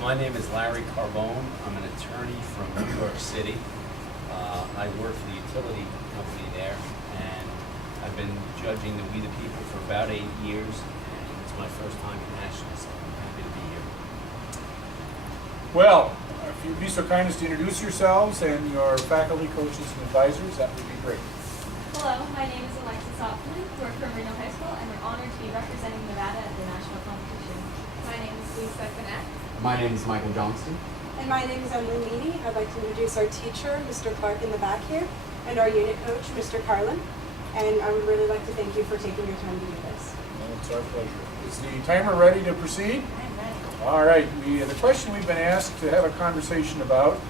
My name is Larry Carbone. I'm an attorney from New York City. I work for the utility company there, and I've been judging the We the People for about 8 years, and it's my first time nationally, so I'm happy to be here. Well, if you'd be so kind as to introduce yourselves and your faculty, coaches, and advisors, that would be great. Hello, my name is Alexis Opplin, work from Reno High School, and we're honored to be representing Nevada at the national competition. My name is Lisa Connect. My name is Michael Johnston. And my name is Emily Meany. I'd like to introduce our teacher, Mr. Clark, in the back here, and our unit coach, Mr. Carlin. And I would really like to thank you for taking your time to do this. Well, it's our pleasure. Is the timer ready to proceed? I'm ready. All right. The question we've been asked to have a conversation about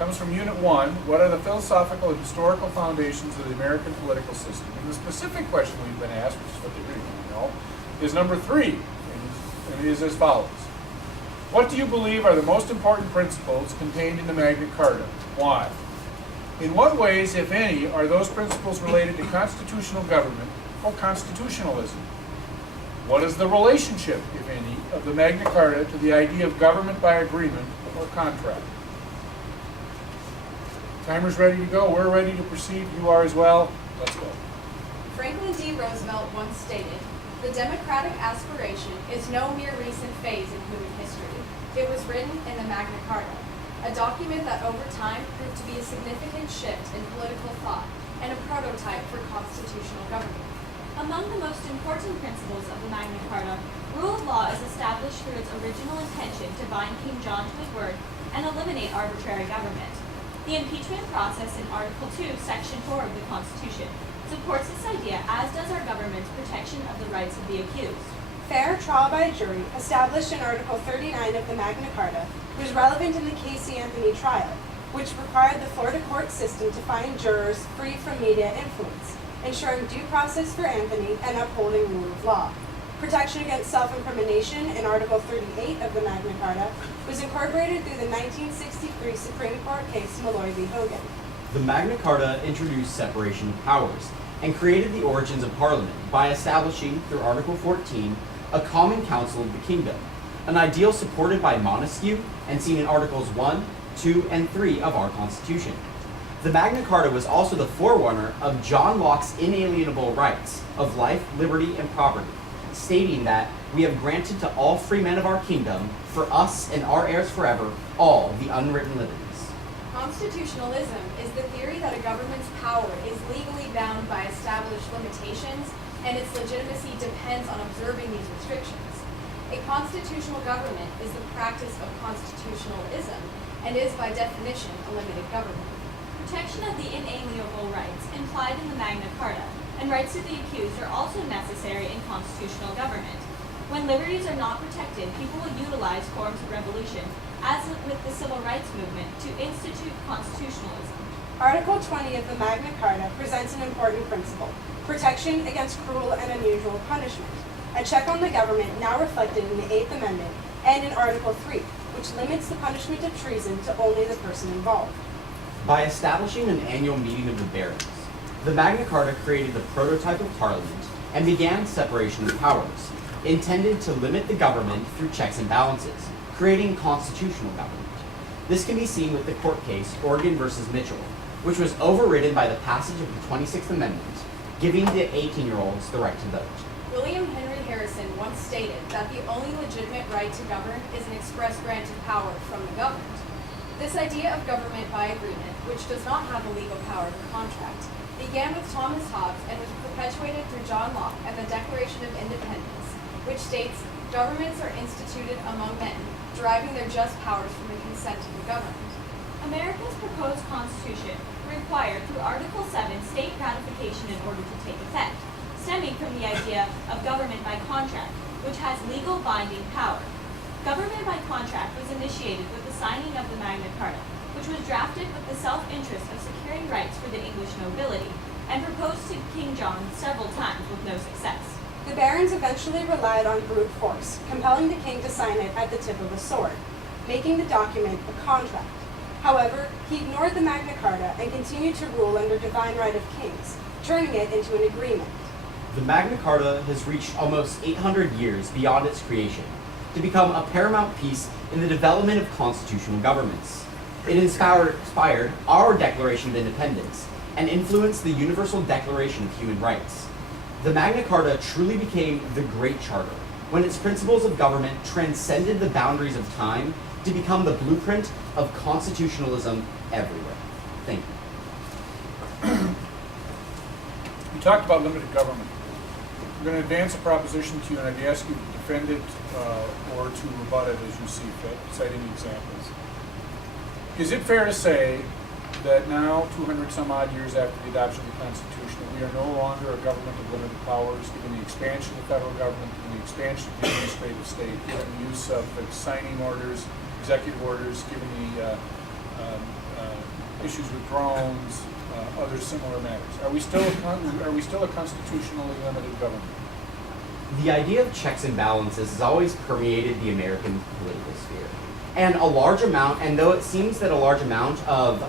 comes from Unit 1. What are the philosophical and historical foundations of the American political system? And the specific question we've been asked, which is what they really want to know, is number 3. And it is as follows. What do you believe are the most important principles contained in the Magna Carta? Why? In what ways, if any, are those principles related to constitutional government or constitutionalism? What is the relationship, if any, of the Magna Carta to the idea of government by agreement or contract? Timer's ready to go. We're ready to proceed. You are as well. Let's go. Franklin D. Roosevelt once stated, "The democratic aspiration is no mere recent phase in human history. It was written in the Magna Carta, a document that over time proved to be a significant shift in political thought and a prototype for constitutional government." Among the most important principles of the Magna Carta, rule of law is established through its original intention to bind King John to his word and eliminate arbitrary government. The impeachment process in Article 2, Section 4 of the Constitution supports this idea, as does our government's protection of the rights of the accused. Fair trial by jury, established in Article 39 of the Magna Carta, was relevant in the Casey Anthony trial, which required the Florida court system to find jurors free from media influence, ensuring due process for Anthony and upholding rule of law. Protection against self-incrimination in Article 38 of the Magna Carta was incorporated through the 1963 Supreme Court case Malloy v. Hogan. The Magna Carta introduced separation of powers and created the origins of Parliament by establishing, through Article 14, a common council of the kingdom, an ideal supported by Montesquieu and seen in Articles 1, 2, and 3 of our Constitution. The Magna Carta was also the forerunner of John Locke's inalienable rights of life, liberty, and property, stating that we have granted to all free men of our kingdom, for us and our heirs forever, all the unwritten liberties. Constitutionalism is the theory that a government's power is legally bound by established limitations, and its legitimacy depends on observing these restrictions. A constitutional government is the practice of constitutionalism and is by definition a limited government. Protection of the inalienable rights implied in the Magna Carta and rights of the accused are also necessary in constitutional government. When liberties are not protected, people will utilize forms of revolution, as with the civil rights movement, to institute constitutionalism. Article 20 of the Magna Carta presents an important principle: protection against cruel and unusual punishment, a check on the government now reflected in the 8th Amendment and in Article 3, which limits the punishment of treason to only the person involved. By establishing an annual meeting of the barons, the Magna Carta created the prototype of Parliament and began separation of powers, intended to limit the government through checks and balances, creating constitutional government. This can be seen with the court case Oregon versus Mitchell, which was overridden by the passage of the 26th Amendment, giving the 18-year-olds the right to vote. William Henry Harrison once stated that the only legitimate right to govern is an express grant of power from the governed. This idea of government by agreement, which does not have the legal power to contract, began with Thomas Hobbes and was perpetuated through John Locke and the Declaration of Independence, which states, "Governments are instituted among men, deriving their just powers from the consent of the governed." America's proposed constitution required, through Article 7, state ratification in order to take effect, stemming from the idea of government by contract, which has legal binding power. Government by contract was initiated with the signing of the Magna Carta, which was drafted with the self-interest of securing rights for the English nobility, and proposed to King John several times with no success. The barons eventually relied on brute force, compelling the king to sign it at the tip of a sword, making the document a contract. However, he ignored the Magna Carta and continued to rule under divine right of kings, turning it into an agreement. The Magna Carta has reached almost 800 years beyond its creation, to become a paramount piece in the development of constitutional governments. It inspired our Declaration of Independence and influenced the Universal Declaration of Human Rights. The Magna Carta truly became the Great Charter when its principles of government transcended the boundaries of time to become the blueprint of constitutionalism everywhere. Thank you. You talked about limited government. I'm going to advance a proposition to you, and I'd ask you to defend it or to rebut it as you see fit, citing examples. Is it fair to say that now, 200 some odd years after the adoption of the Constitution, we are no longer a government of limited powers, given the expansion of the federal government, given the expansion of the administrative state, given the use of signing orders, executive orders, given the issues with drones, other similar matters? Are we still a constitutionally limited government? The idea of checks and balances has always permeated the American political sphere. And a large amount, and though it seems that a large amount of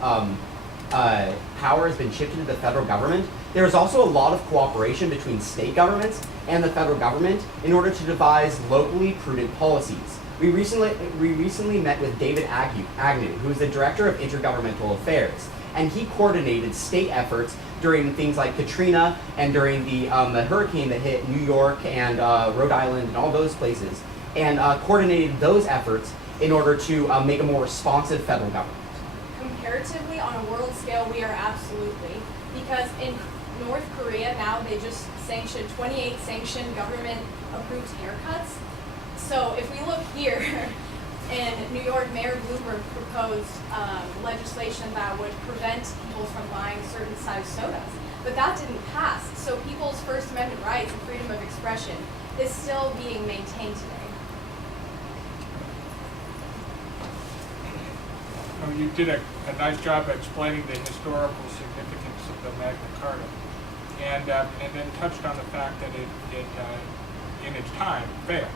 power has been shifted to the federal government, there is also a lot of cooperation between state governments and the federal government in order to devise locally prudent policies. We recently met with David Agnew, who is the Director of Intergovernmental Affairs, and he coordinated state efforts during things like Katrina and during the hurricane that hit New York and Rhode Island and all those places, and coordinated those efforts in order to make a more responsive federal government. Comparatively, on a world scale, we are absolutely, because in North Korea now they just sanctioned 28 sanctioned government-approved haircuts. So if we look here, in New York, Mayor Bloomberg proposed legislation that would prevent people from buying certain size sodas. But that didn't pass, so people's First Amendment rights and freedom of expression is still being maintained today. You did a nice job explaining the historical significance of the Magna Carta, and then touched on the fact that it in its time failed.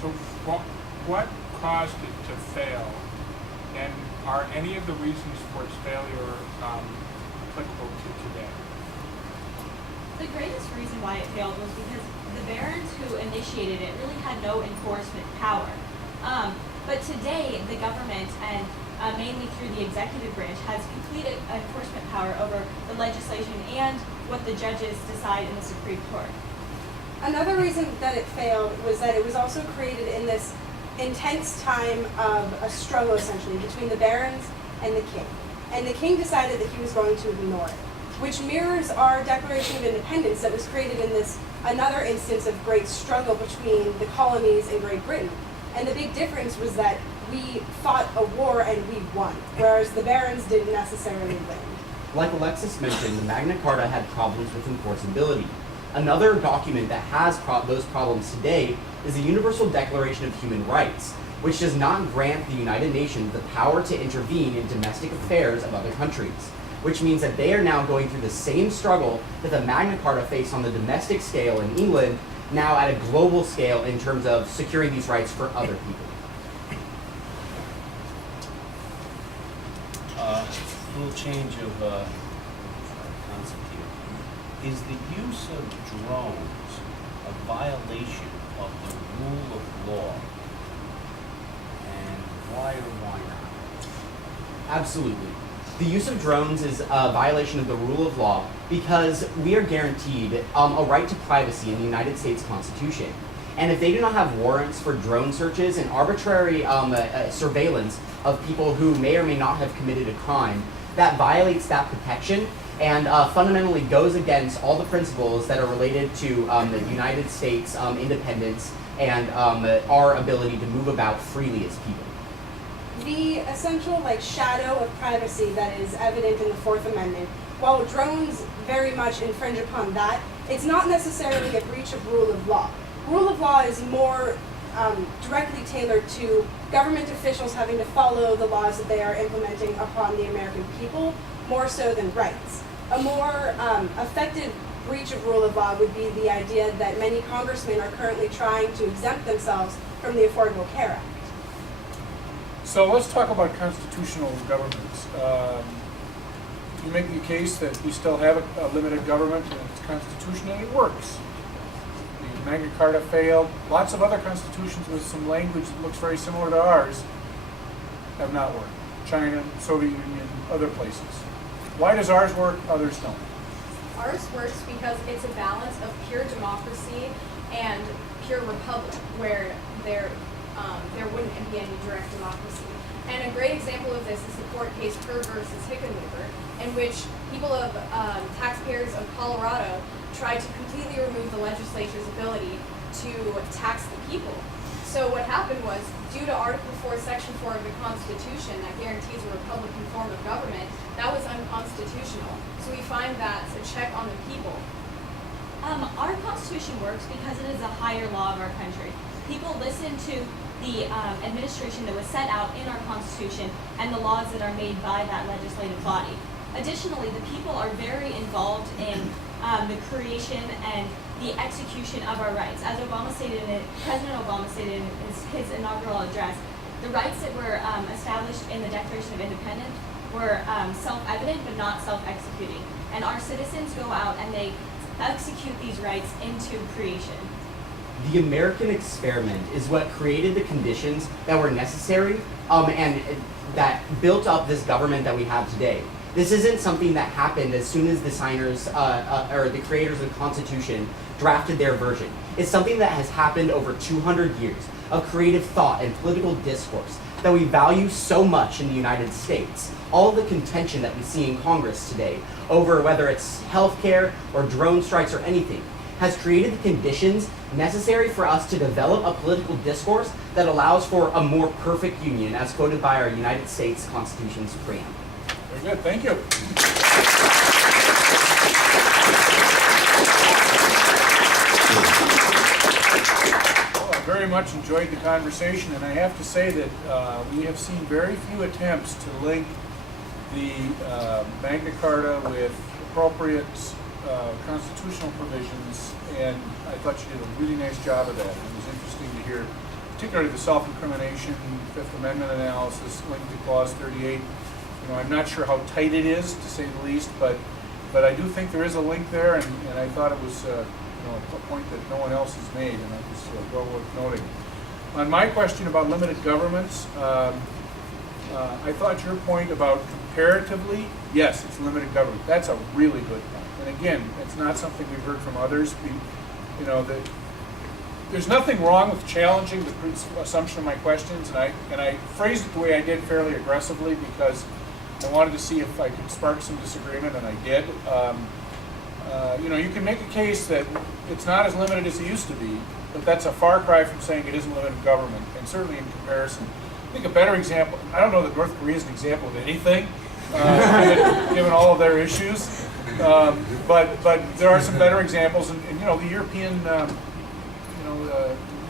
So what caused it to fail, and are any of the reasons for its failure applicable to today? The greatest reason why it failed was because the barons who initiated it really had no enforcement power. But today, the government, and mainly through the executive branch, has complete enforcement power over the legislation and what the judges decide in the Supreme Court. Another reason that it failed was that it was also created in this intense time of a struggle, essentially, between the barons and the king. And the king decided that he was going to ignore it, which mirrors our Declaration of Independence that was created in this another instance of great struggle between the colonies and Great Britain. And the big difference was that we fought a war and we won, whereas the barons didn't necessarily win. Like Alexis mentioned, the Magna Carta had problems with enforceability. Another document that has those problems today is the Universal Declaration of Human Rights, which does not grant the United Nations the power to intervene in domestic affairs of other countries, which means that they are now going through the same struggle that the Magna Carta faced on the domestic scale in England, now at a global scale in terms of securing these rights for other people. A little change of concept here. Is the use of drones a violation of the rule of law? And why or why not? Absolutely. The use of drones is a violation of the rule of law because we are guaranteed a right to privacy in the United States Constitution. And if they do not have warrants for drone searches and arbitrary surveillance of people who may or may not have committed a crime, that violates that protection and fundamentally goes against all the principles that are related to the United States independence and our ability to move about freely as people. The essential shadow of privacy that is evident in the Fourth Amendment, while drones very much infringe upon that, it's not necessarily a breach of rule of law. Rule of law is more directly tailored to government officials having to follow the laws that they are implementing upon the American people, more so than rights. A more effective breach of rule of law would be the idea that many congressmen are currently trying to exempt themselves from the Affordable Care Act. So let's talk about constitutional governments. You make the case that we still have a limited government and it's constitutional and it works. Magna Carta failed. Lots of other constitutions with some language that looks very similar to ours have not worked. China, Soviet Union, other places. Why does ours work, others don't? Ours works because it's a balance of pure democracy and pure republic, where there wouldn't be any direct democracy. And a great example of this is the court case Kerr versus Hickenlooper, in which people of taxpayers of Colorado tried to completely remove the legislature's ability to tax the people. So what happened was, due to Article 4, Section 4 of the Constitution that guarantees a Republican form of government, that was unconstitutional. So we find that's a check on the people. Our Constitution works because it is a higher law of our country. People listen to the administration that was set out in our Constitution and the laws that are made by that legislative body. Additionally, the people are very involved in the creation and the execution of our rights. As President Obama stated in his inaugural address, the rights that were established in the Declaration of Independence were self-evident but not self-executing. And our citizens go out and they execute these rights into creation. The American experiment is what created the conditions that were necessary and that built up this government that we have today. This isn't something that happened as soon as the signers or the creators of the Constitution drafted their version. It's something that has happened over 200 years of creative thought and political discourse that we value so much in the United States. All the contention that we see in Congress today over whether it's healthcare or drone strikes or anything has created the conditions necessary for us to develop a political discourse that allows for a more perfect union as quoted by our United States Constitution's preamble. Very good, thank you. Well, I very much enjoyed the conversation, and I have to say that we have seen very few attempts to link the Magna Carta with appropriate constitutional provisions, and I thought you did a really nice job of that. It was interesting to hear, particularly the self-incrimination, Fifth Amendment analysis linked to Clause 38. You know, I'm not sure how tight it is, to say the least, but I do think there is a link there, and I thought it was a point that no one else has made, and it was well worth noting. On my question about limited governments, I thought your point about comparatively, yes, it's limited government. That's a really good point. And again, it's not something we've heard from others. There's nothing wrong with challenging the assumption of my questions, and I phrased it the way I did fairly aggressively because I wanted to see if I could spark some disagreement, and I did. You can make a case that it's not as limited as it used to be, but that's a far cry from saying it isn't limited government, and certainly in comparison. I think a better example, I don't know that North Korea is an example of anything, given all of their issues, but there are some better examples, and the European, the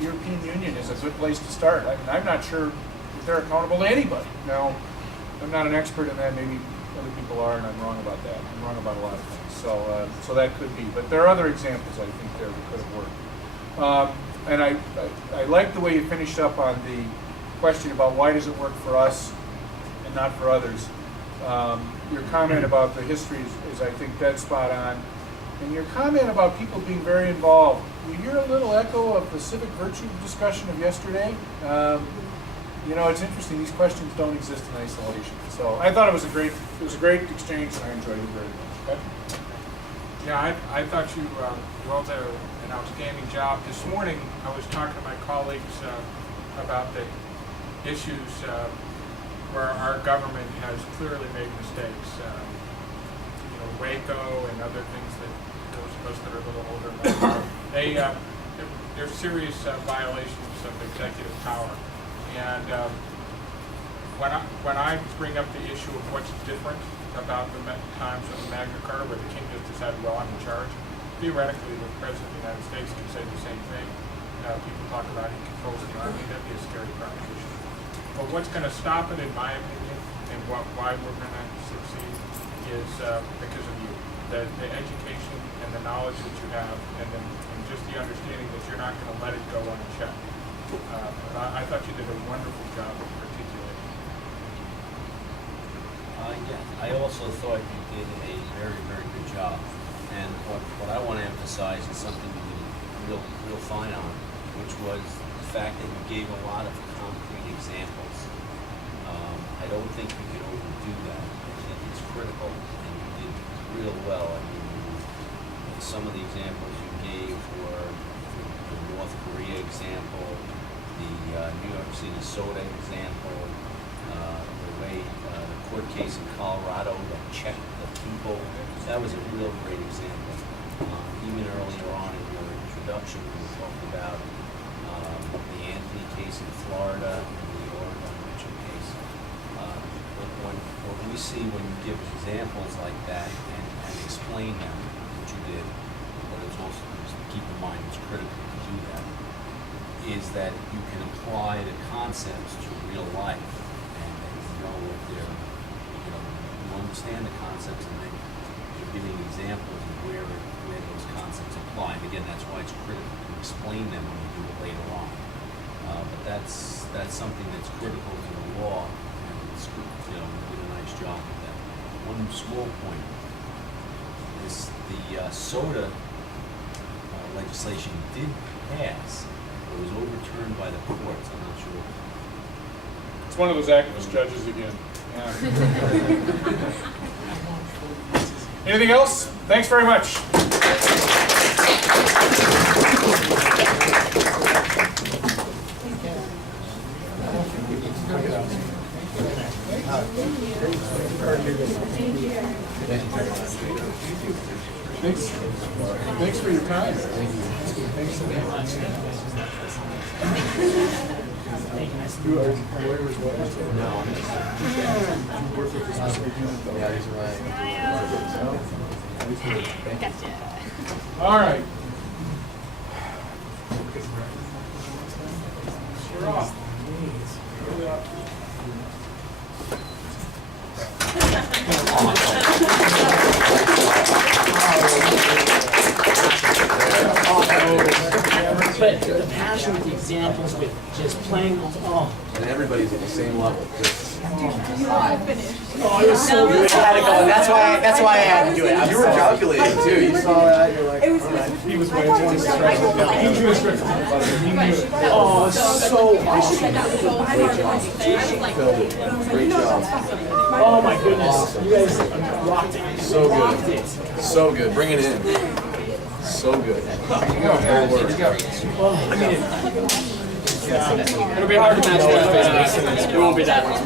European Union is a good place to start. I mean, I'm not sure that they're accountable to anybody. Now, I'm not an expert in that, maybe other people are, and I'm wrong about that. I'm wrong about a lot of things, so that could be, but there are other examples I think there that could have worked. And I like the way you finished up on the question about why does it work for us and not for others. Your comment about the history is I think dead spot on. And your comment about people being very involved, you hear a little echo of the civic virtue discussion of yesterday. It's interesting, these questions don't exist in isolation. So I thought it was a great exchange, and I enjoyed it very much. Okay? Yeah, I thought you all did an outstanding job. This morning, I was talking to my colleagues about the issues where our government has clearly made mistakes. Waco and other things that those of us that are a little older know. They're serious violations of executive power. And when I bring up the issue of what's different about the times of the Magna Carta where the king just decided, well, I'm in charge, theoretically the President of the United States can say the same thing. People talk about he controls the army, that'd be a scary proposition. But what's going to stop it, in my opinion, and why we're going to succeed is because of you. The education and the knowledge that you have, and just the understanding that you're not going to let it go unchecked. I thought you did a wonderful job of articulating. I also thought you did a very, very good job. And what I want to emphasize is something you did real fine on, which was the fact that you gave a lot of concrete examples. I don't think you could overdo that. I think it's critical, and you did real well. I mean, some of the examples you gave were the North Korea example, the New York City soda example, the way the court case in Colorado that checked the people. That was a real great example. Even earlier on in your introduction, we talked about the Anthony case in Florida and the Oregon Mitchell case. What we see when you give examples like that and explain them, which you did, but it's also, just keep in mind, it's critical to do that, is that you can apply the concepts to real life, and that you know what they're, you understand the concepts, and then you're giving examples of where those concepts apply. And again, that's why it's critical to explain them when you do it later on. But that's something that's critical to the law, and it's, you did a nice job with that. One small point is the soda legislation did pass. It was overturned by the courts. I'm not sure. It's one of those activist judges again. Anything else? Thanks very much. Thanks for your time. Thanks so much. You are lawyers, what? No. You work with this specific unit, though? Yeah, he's right. All right. You're off. But the passion with the examples, with just playing, And everybody's at the same level. it was so good. I had to go. That's why I had to do it. You were calculating too. You saw that. You're like, He was way too distracted. He drew a script. He knew it. Oh, it's so awesome. filled it. Great job. Oh my goodness. You guys rocked it. So Rocked good. it. So good. Bring it in. So good. Well, I mean, it'll be hard to match that. It won't be that long. I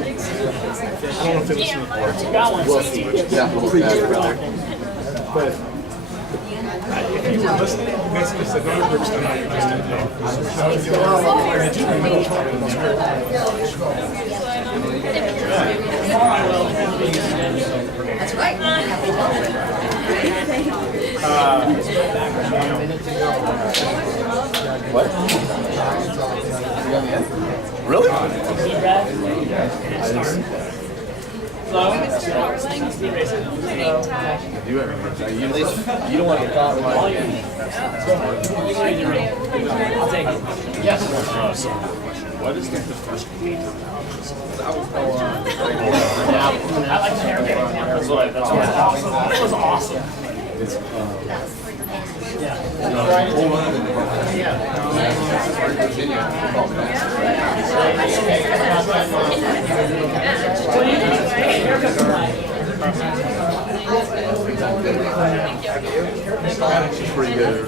don't know if it was in the parts. Got one. We'll see. Yeah, we'll see. But if you were listening, you basically said, no, we're just not That's right. What? Really? Do everything. You don't want to get caught while I'll take it. Yes. What is the first week? I like the haircut. That's what it was awesome. It's pretty good.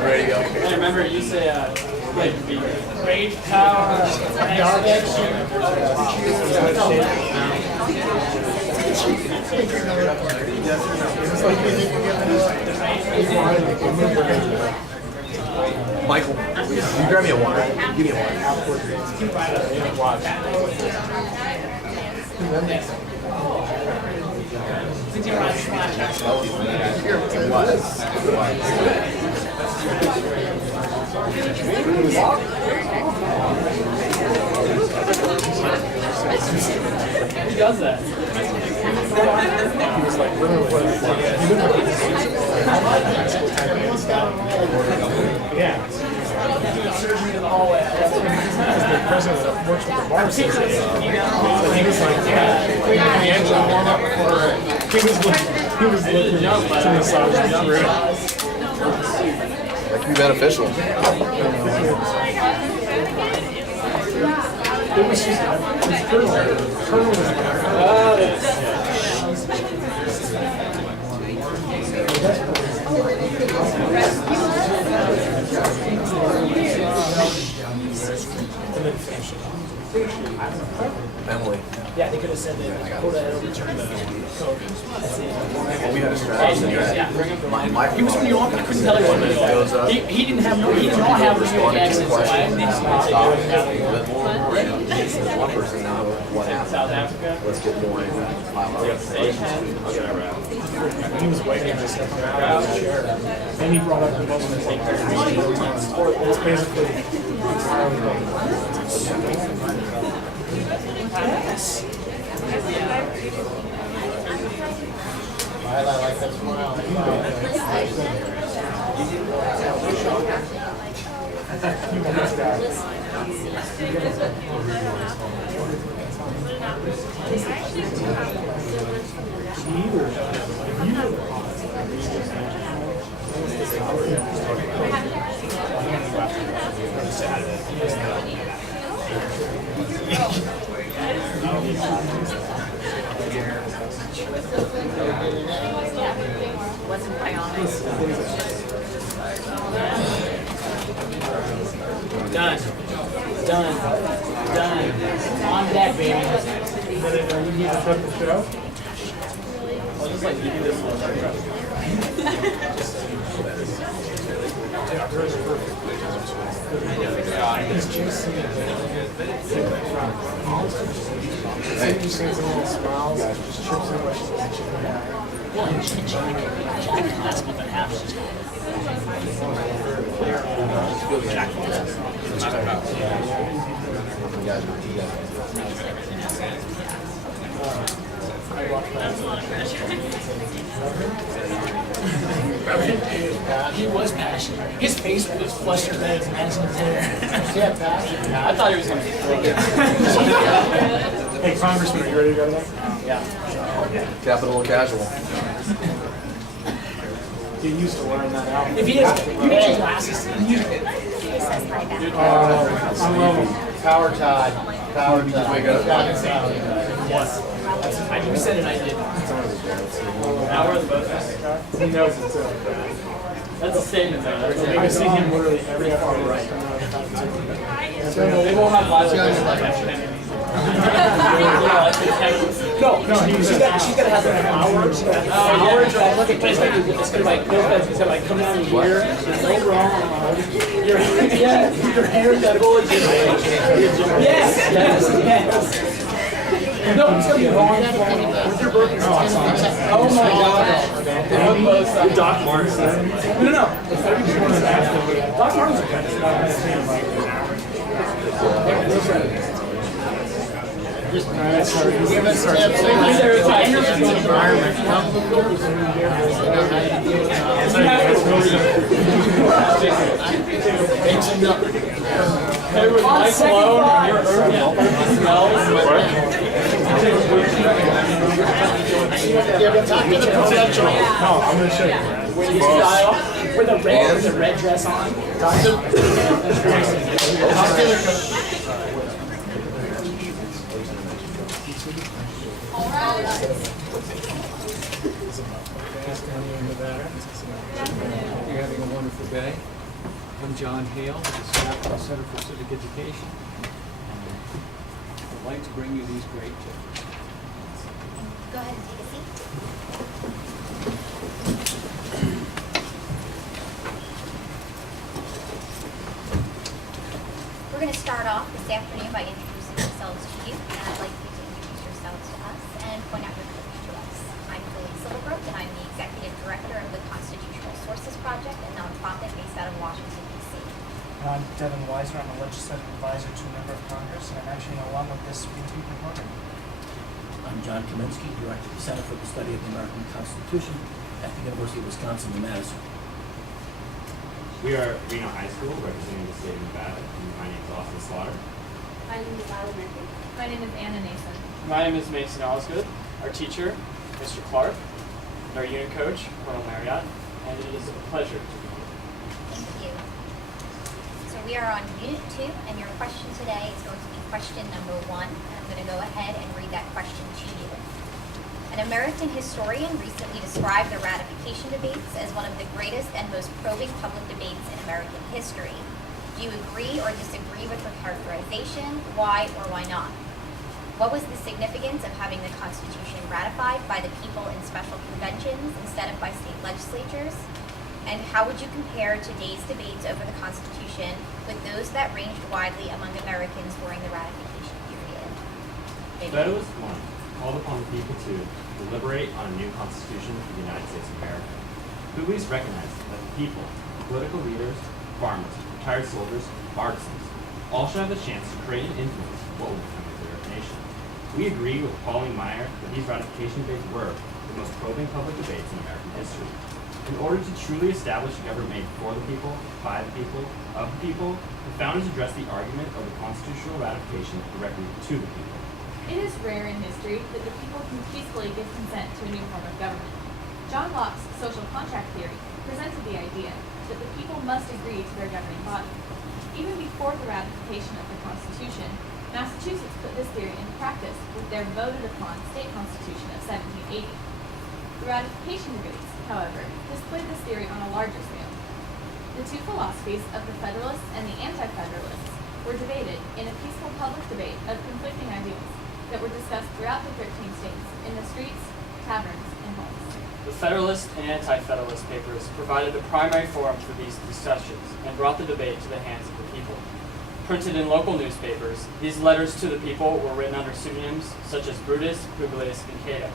Ready to go. Hey, remember, you say, rage, power, Michael, you grab me a water. Give me a water. Who does that? He was like, Yeah. The president that works with the bar association. So he was like, yeah, cleaning the engine warm up before he was looking to massage the crew. That can be beneficial. It was just, Colonel was a guy. Emily. Yeah, they could have said that Dakota had overturned the code. We had a strategy. He was from New York, I couldn't tell you what it was. He didn't have, he did not have a New York accent, so I didn't One person now. What happened? South Africa. Let's get going. He was waiting to step out of his chair. Then he brought up the Muslim thing. It's basically I like that smile. Wasn't bionic. Done. On deck, baby. You need to cut the show? I'll just like give you this one. He's juicy. He just sings a little smiles, just trips in my Well, and that's what that happens. He was passionate. His face was flushed red as his hair. Yeah, passion. I thought he was going to be Hey, Congressman, are you ready to go to that? Yeah. Capital or casual? Get used to wearing that out. If he has, you get your glasses. Power Tide. Power Tide. Wake up. Yes. I you said it, I did. Now we're the both. He knows it's That's a statement, though. I see him literally every hour. Right. They won't have live No, she's got to have like an hour. She's got to have an hour. But it's gonna like no offense, it's gonna like come down here. There's no wrong. Your hair is that bullet. Yes. No, it's gonna be wrong. With your birthday. Oh my God. Doc Martens. No. Doc Martens are good. Hey, with lights alone and your earth smells. Talk to the professional. No, I'm going to show you. With a red dress on. You're having a wonderful day. I'm John Hale, with the staff of the Center for Civic Education. I'd like to bring you these great tips. Go ahead and take a seat. We're going to start off this afternoon by introducing ourselves to you, and I'd like you to introduce yourselves to us and point out your commitment to us. I'm Julie Silverbrook, and I'm the Executive Director of the Constitutional Sources Project, a nonprofit based out of Washington, D.C. I'm Devin Weiser. I'm a legislative advisor to a member of Congress, and I'm actually alum with this program. I'm John Kaminsky, Director of the Center for the Study of the American Constitution, at the University of Wisconsin in Madison. We are Reno High School, representing the state of Nevada, and my name is Austin Slaughter. My name is Lila Murphy. My name is Anna Nason. My name is Mason Osgood. Our teacher, Mr. Clark, and our unit coach, Colonel Marriott, and it is a pleasure to be here. Thank you. So we are on Unit 2, and your question today is going to be question number 1. And I'm going to go ahead and read that question to you. An American historian recently described the ratification debates as one of the greatest and most probing public debates in American history. Do you agree or disagree with her characterization? Why or why not? What was the significance of having the Constitution ratified by the people in special conventions instead of by state legislatures? And how would you compare today's debates over the Constitution with those that ranged widely among Americans during the ratification period? Federalist 1 called upon the people to deliberate on a new Constitution for the United States of America. Publius recognized that the people, political leaders, farmers, retired soldiers, artisans, all should have the chance to create and influence what will become the great nation. We agree with Pauline Maier that these ratification debates were the most probing public debates in American history. In order to truly establish a government made for the people, by the people, of the people, the founders addressed the argument of the constitutional ratification directly to the people. It is rare in history that the people can peacefully give consent to a new form of government. John Locke's social contract theory presented the idea that the people must agree to their governing body. Even before the ratification of the Constitution, Massachusetts put this theory into practice with their voted-upon state constitution of 1780. The ratification debates, however, displayed this theory on a larger scale. The two philosophies of the Federalists and the Anti-Federalists were debated in a peaceful public debate of conflicting ideals that were discussed throughout the 13 states in the streets, taverns, and homes. The Federalist and Anti-Federalist papers provided the primary forum for these discussions and brought the debate to the hands of the people. Printed in local newspapers, these letters to the people were written under pseudonyms such as Brutus, Publius, and Cato,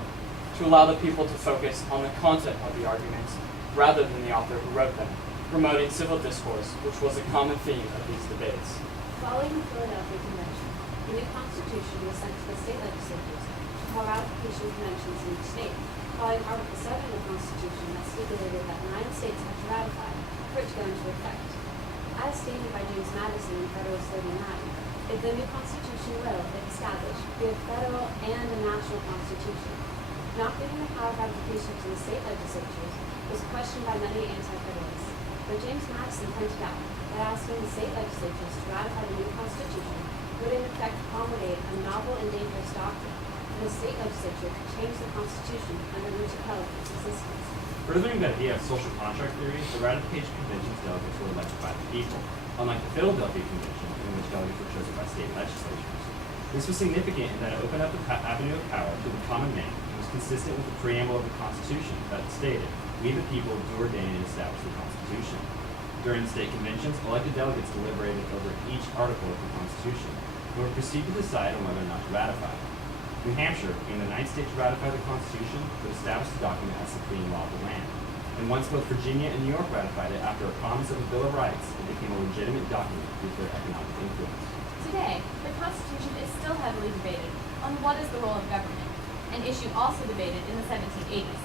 to allow the people to focus on the content of the arguments rather than the author who wrote them, promoting civil discourse, which was a common theme of these debates. Following the Philadelphia Convention, the new Constitution was sent to the state legislatures to call ratification conventions in each state, following Article 7 of the Constitution that stipulated that 9 states had to ratify for it to go into effect. As stated by James Madison in Federalist 39, if the new Constitution will, if established, be a federal and a national constitution, not giving the power of ratification to the state legislatures was questioned by many anti-federalists. But James Madison pointed out that asking the state legislatures to ratify the new Constitution would in effect promulgate a novel and dangerous doctrine, and the state legislature could change the Constitution under which it held its existence. Furthering the idea of social contract theory, the ratification convention's delegates were elected by the people, unlike the Philadelphia Convention, in which delegates were chosen by state legislatures. This was significant in that it opened up the avenue of power to the common man and was consistent with the preamble of the Constitution that stated, "We the people do ordain and establish the Constitution." During the state conventions, elected delegates deliberated over each article of the Constitution and were proceeded to decide on whether or not to ratify it. New Hampshire, being the 9th state to ratify the Constitution, would establish the document as supreme law of the land. And once both Virginia and New York ratified it after a promise of a Bill of Rights, it became a legitimate document due to their economic influence. Today, the Constitution is still heavily debated on what is the role of government, an issue also debated in the 1780s.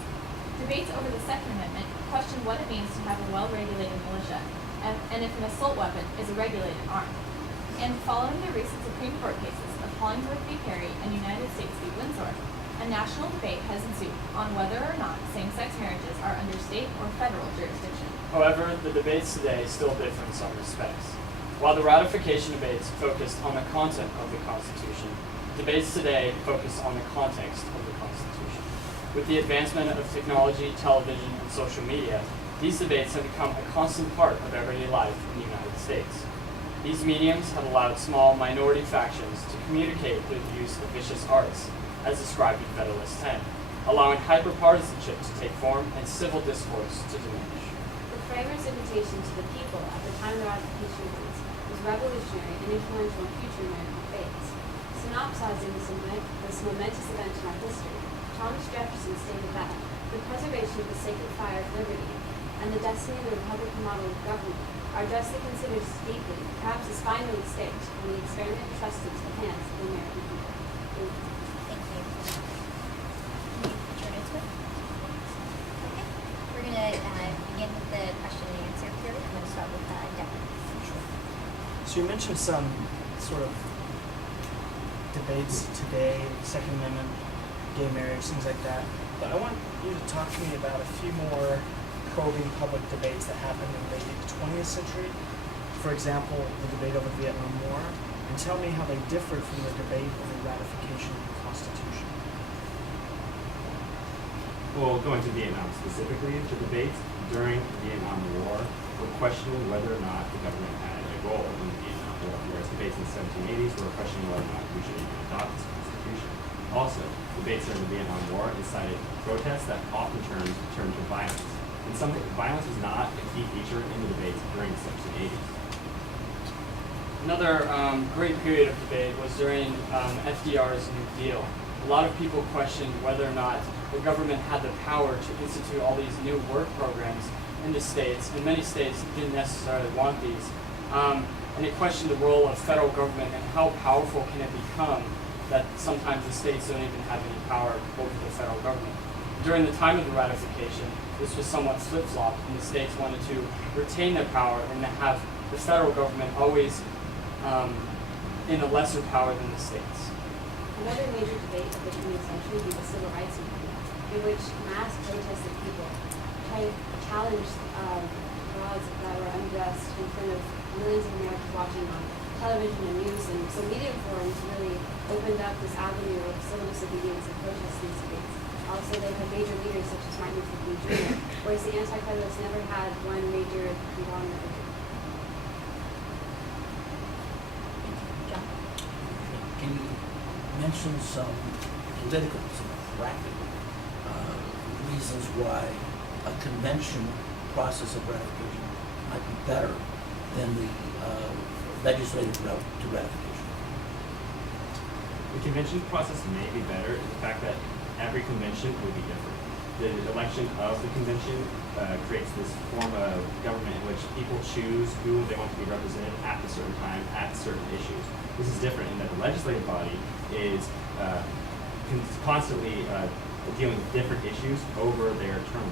Debates over the Second Amendment question what it means to have a well-regulated militia, and if an assault weapon is a regulated arm. And following the recent Supreme Court cases of Hollingsworth v. Perry and United States v. Windsor, a national debate has ensued on whether or not same-sex marriages are under state or federal jurisdiction. However, the debates today still differ in some respects. While the ratification debates focused on the content of the Constitution, debates today focus on the context of the Constitution. With the advancement of technology, television, and social media, these debates have become a constant part of everyday life in the United States. These mediums have allowed small minority factions to communicate through the use of vicious arts, as described in Federalist 10, allowing hyperpartisanship to take form and civil discourse to diminish. The framers' invitation to the people at the time of the ratification debates was revolutionary and influential in future American debates. Synopsizing this momentous event in our history, Thomas Jefferson stated that the preservation of the sacred fire of liberty and the destiny of the Republican model of government are justly considered as deeply, perhaps as finally staked, when the experiment trusted to the hands of the American people. Thank you. Thank you. Can you turn into it? Okay. So you mentioned some sort of debates today, Second Amendment, gay marriage, things like that. But I want you to talk to me about a few more probing public debates that happened in maybe the 20th century. For example, the debate over the Vietnam War, and tell me how they differed from the debate over ratification of the Constitution. Well, going to Vietnam specifically, the debates during the Vietnam War were questioning whether or not the government had a role in the Vietnam War, whereas debates in the 1780s were questioning whether or not we should even adopt this Constitution. Also, debates during the Vietnam War incited protests that often turned to violence. And violence was not a key feature in the debates during the 1780s. Another great period of debate was during FDR's New Deal. A lot of people questioned whether or not the government had the power to institute all these new work programs in the states, and many states didn't necessarily want these. And it questioned the role of federal government and how powerful can it become that sometimes the states don't even have any power over the federal government. During the time of the ratification, this was somewhat flip-flopped, and the states wanted to retain their power and to have the federal government always in a lesser power than the states. Another major debate of the 20th century would be the Civil Rights Movement, in which mass protests of people challenged laws that were unjust in front of millions of Americans watching on television and news. And so media forums really opened up this avenue of civil disobedience and protest in these debates. Also, they had major leaders such as Martin Luther King Jr., whereas the Anti-Federalists never had one major conglomerate figure. Can you mention some political, some practical reasons why a convention process of ratification might be better than the legislative route to ratification? The convention process may be better in the fact that every convention will be different. The election of the convention creates this form of government in which people choose who they want to be represented at a certain time, at certain issues. This is different in that the legislative body is constantly dealing with different issues over their term.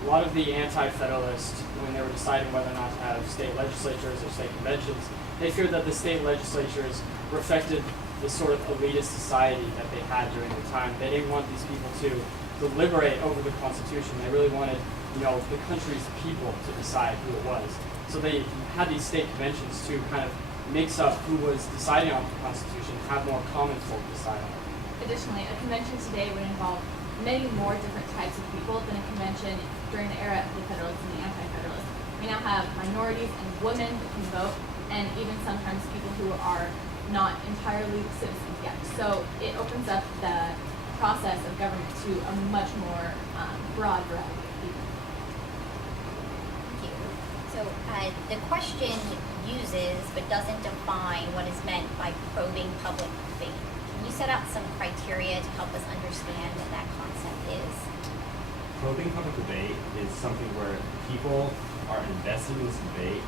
A lot of the anti-federalists, when they were deciding whether or not to have state legislatures or state conventions, they feared that the state legislatures reflected the sort of elitist society that they had during the time. They didn't want these people to deliberate over the Constitution. They really wanted, the country's people to decide who it was. So they had these state conventions to kind of mix up who was deciding on the Constitution, have more common folk decide on it. Additionally, a convention today would involve many more different types of people than a convention during the era of the Federalists and the Anti-Federalists. We now have minorities and women that can vote, and even sometimes people who are not entirely citizens yet. So it opens up the process of government to a much more broad variety of people. Thank you. So the question uses but doesn't define what is meant by probing public debate. Can you set out some criteria to help us understand what that concept is? Probing public debate is something where people are invested in this debate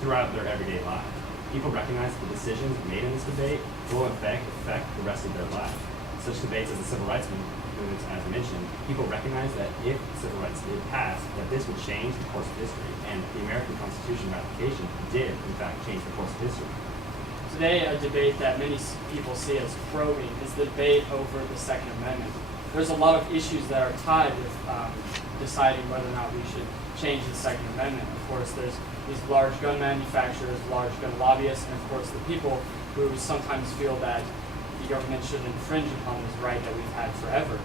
throughout their everyday lives. People recognize the decisions made in this debate will in fact affect the rest of their lives. Such debates as the civil rights movement, as mentioned, people recognize that if civil rights did pass, that this would change the course of history, and the American Constitution ratification did in fact change the course of history. Today, a debate that many people see as probing is the debate over the Second Amendment. There's a lot of issues that are tied with deciding whether or not we should change the Second Amendment. Of course, there's these large gun manufacturers, large gun lobbyists, and of course the people who sometimes feel that the government should infringe upon this right that we've had forever.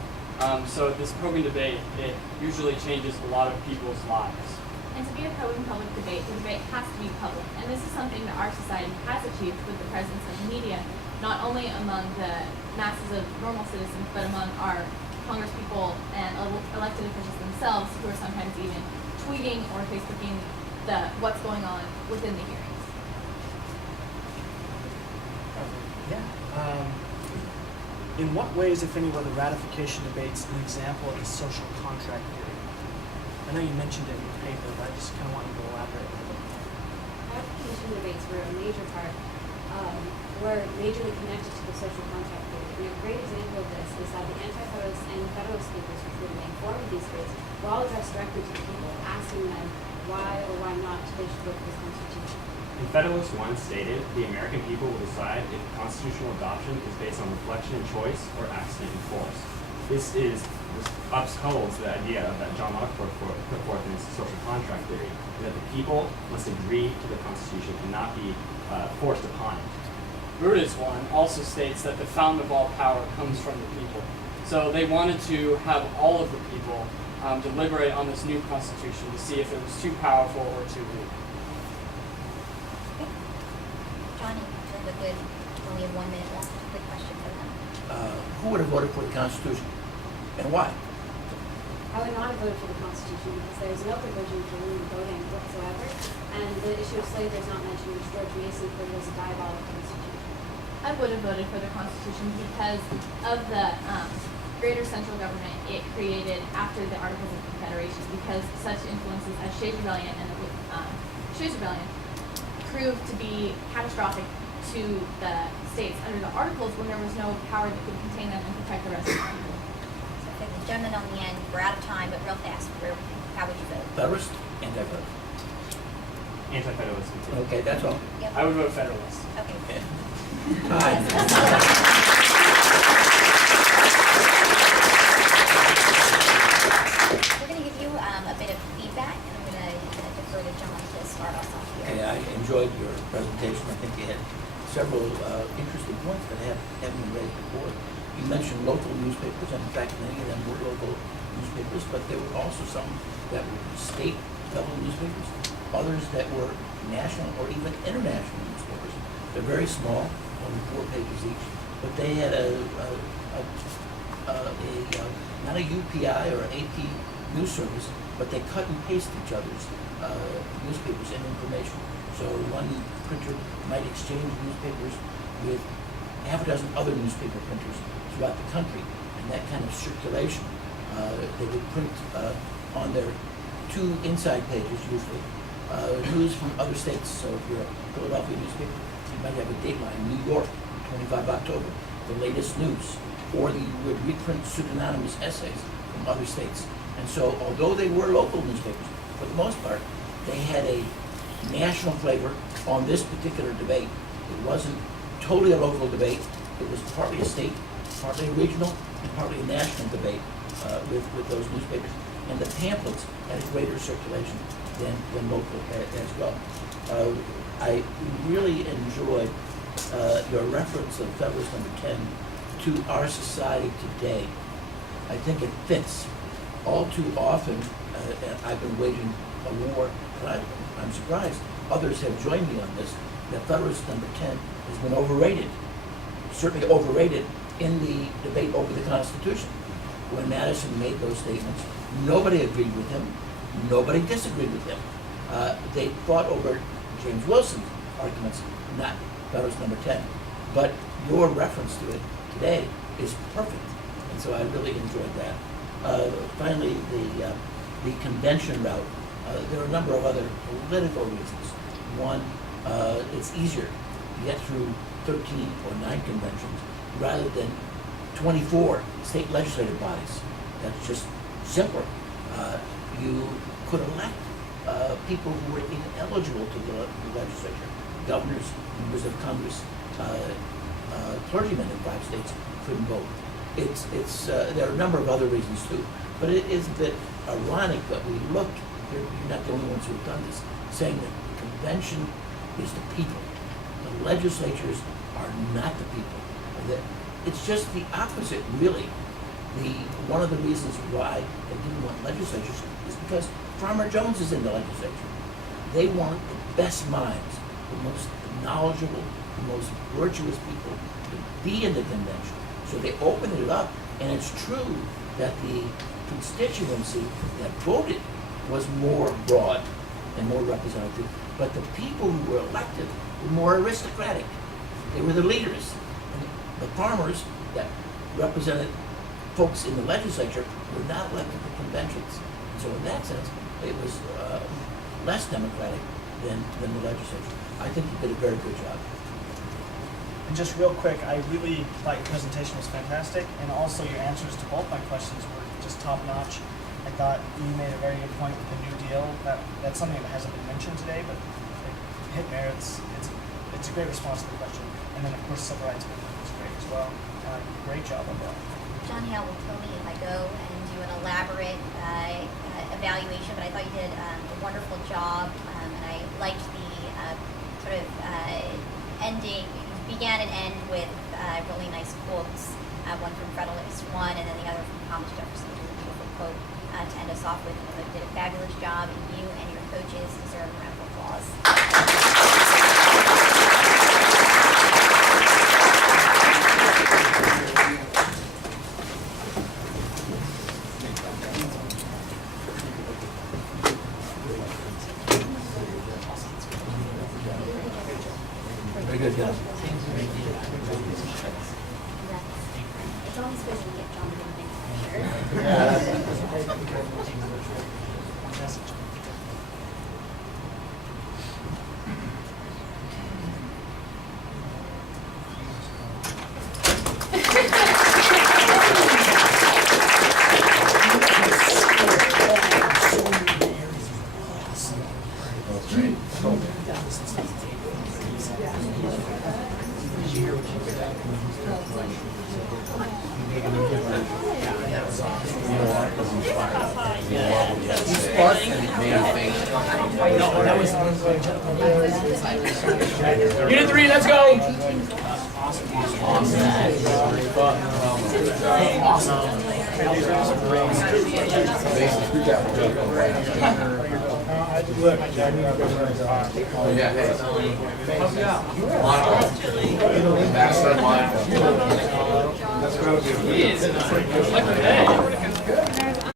So this probing debate, it usually changes a lot of people's lives. And to be a probing public debate, the debate has to be public. And this is something that our society has achieved with the presence of media, not only among the masses of normal citizens, but among our congresspeople and elected officials themselves, who are sometimes even tweeting or Facebooking what's going on within the hearings. In what ways, if any, were the ratification debates an example of the social contract theory? I know you mentioned it in your paper, but I just kind of wanted to elaborate a little bit more. Ratification debates were a major part, were majorly connected to the social contract theory. And a great example of this is that the Anti-Federalists and the Federalist papers, which were the main form of these debates, were all addressed directly to the people, asking them why or why not they should vote for this Constitution. In Federalist 1 stated, the American people will decide if constitutional adoption is based on reflection and choice or accident and force. This upholds the idea that John Locke put forth in his social contract theory, that the people must agree to the Constitution and not be forced upon it. Brutus 1 also states that the fountain of all power comes from the people. So they wanted to have all of the people deliberate on this new constitution to see if it was too powerful or too weak. Johnny, a good, only have 1 minute left. Good question for them. Who would have voted for the Constitution, and why? I would not have voted for the Constitution because there is no provision for women voting whatsoever, and the issue of slavery is not mentioned, which George Mason put as a diabolical institution. I would have voted for the Constitution because of the greater central government it created after the Articles of Confederation, because such influences as Shays' Rebellion and the Shays' Rebellion proved to be catastrophic to the states under the Articles when there was no power that could contain them and protect the rest of the people. So for the gentleman on the end, we're out of time, but real fast, how would you vote? Federalist, anti-federalist. Anti-Federalist. Okay, that's all. Yep. I would vote Federalist. Okay. Aye. We're going to give you a bit of feedback, and I'm going to defer to John to start us off here. Okay, I enjoyed your presentation. I think you had several interesting points that haven't been raised before. You mentioned local newspapers, and in fact, many of them were local newspapers, but there were also some that were state-level newspapers, others that were national or even international newspapers. They're very small, only 4 pages each, but they had not a UPI or an AP news service, but they cut and paste each other's newspapers and information. So one printer might exchange newspapers with half a dozen other newspaper printers throughout the country, and that kind of circulation. They would print on their 2 inside pages usually news from other states. So if you're a Philadelphia newspaper, you might have a dateline, New York, 25 October, the latest news. Or you would reprint pseudonymous essays from other states. And so although they were local newspapers, for the most part, they had a national flavor on this particular debate. It wasn't totally a local debate. It was partly a state, partly a regional, and partly a national debate with those newspapers. And the pamphlets had a greater circulation than local as well. I really enjoyed your reference of Federalist number 10 to our society today. I think it fits. All too often, I've been waging a war, but I'm surprised others have joined me on this, that Federalist number 10 has been overrated, certainly overrated in the debate over the Constitution. When Madison made those statements, nobody agreed with him, nobody disagreed with him. They fought over James Wilson's arguments, not Federalist number 10. But your reference to it today is perfect, and so I really enjoyed that. Finally, the convention route. There are a number of other political reasons. One, it's easier to get through 13 or 9 conventions rather than 24 state legislative bodies. That's just simpler. You could elect people who were ineligible to the legislature. Governors, members of Congress, clergymen in 5 states couldn't vote. There are a number of other reasons too, but it is a bit ironic that we look, you're not the only ones who have done this, saying that the convention is the people. The legislatures are not the people. It's just the opposite, really. One of the reasons why they didn't want legislatures is because Farmer Jones is in the legislature. They want the best minds, the most knowledgeable, the most virtuous people to be in the convention. So they opened it up, and it's true that the constituency that voted was more broad and more representative, but the people who were elected were more aristocratic. They were the leaders. And the farmers that represented folks in the legislature were not elected to conventions. So in that sense, it was less democratic than the legislature. I think you did a very good job. And just real quick, I really thought your presentation was fantastic, and also your answers to both my questions were just top notch. I thought you made a very good point with the New Deal. That's something that hasn't been mentioned today, but it hit there. It's a great response to the question. And then of course civil rights movement was great as well. Great job overall. John Hale will kill me if I go and do an elaborate evaluation, but I thought you did a wonderful job, and I liked the sort of ending. You began and end with really nice quotes. One from Federalist 1, and then the other from Thomas Jefferson. A beautiful quote to end us off with. You did a fabulous job, and you and your coaches deserve a round of applause. Very good, guys. It's always good to get John Goodman for sure. Unit 3, let's go! Yeah, hey. Backside line. That's gotta be.